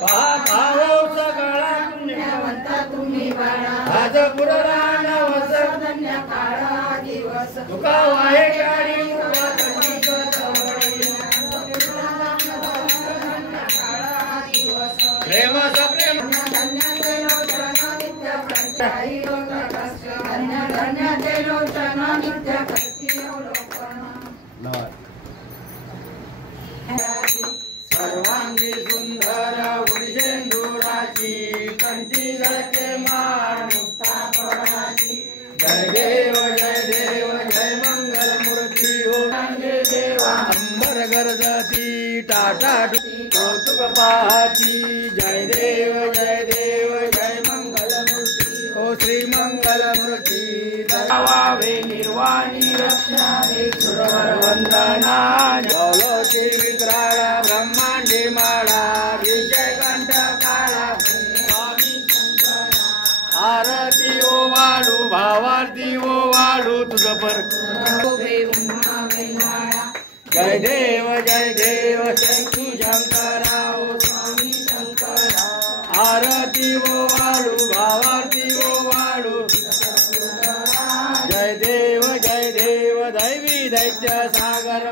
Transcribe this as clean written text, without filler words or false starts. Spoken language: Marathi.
भाव सगळा पुण्यवंत तुम्ही बाळा आज पुराण वस धन्य काळा दिवस तुका वाहे गाडी प्रेम सप्रेम सर्वांगी सुंदर उडशेंदुराची कंठी झळके माळ मुक्ता पराची जय देव जय मंगल मूर्ती हो देवा अंबर गरजती टाटा कौतुक पाहती जय देव जय मंगल मूर्ती हो श्री मंगल मूर्ती दयावावे निर्वाणी रक्षावे सुरवर वंदना जवलोची विक्राळ ब्रह्मांडी माळा विजय कंठ काळा स्वामी शंकरा आरती ओ वाळू भावारती ओ वाळू तुझ पर जय देव शंकू शंकरा ओ स्वामी शंकरा आरती ओ वाळू भावारती ओ वाळू जय देव दैवी दैत्य सागर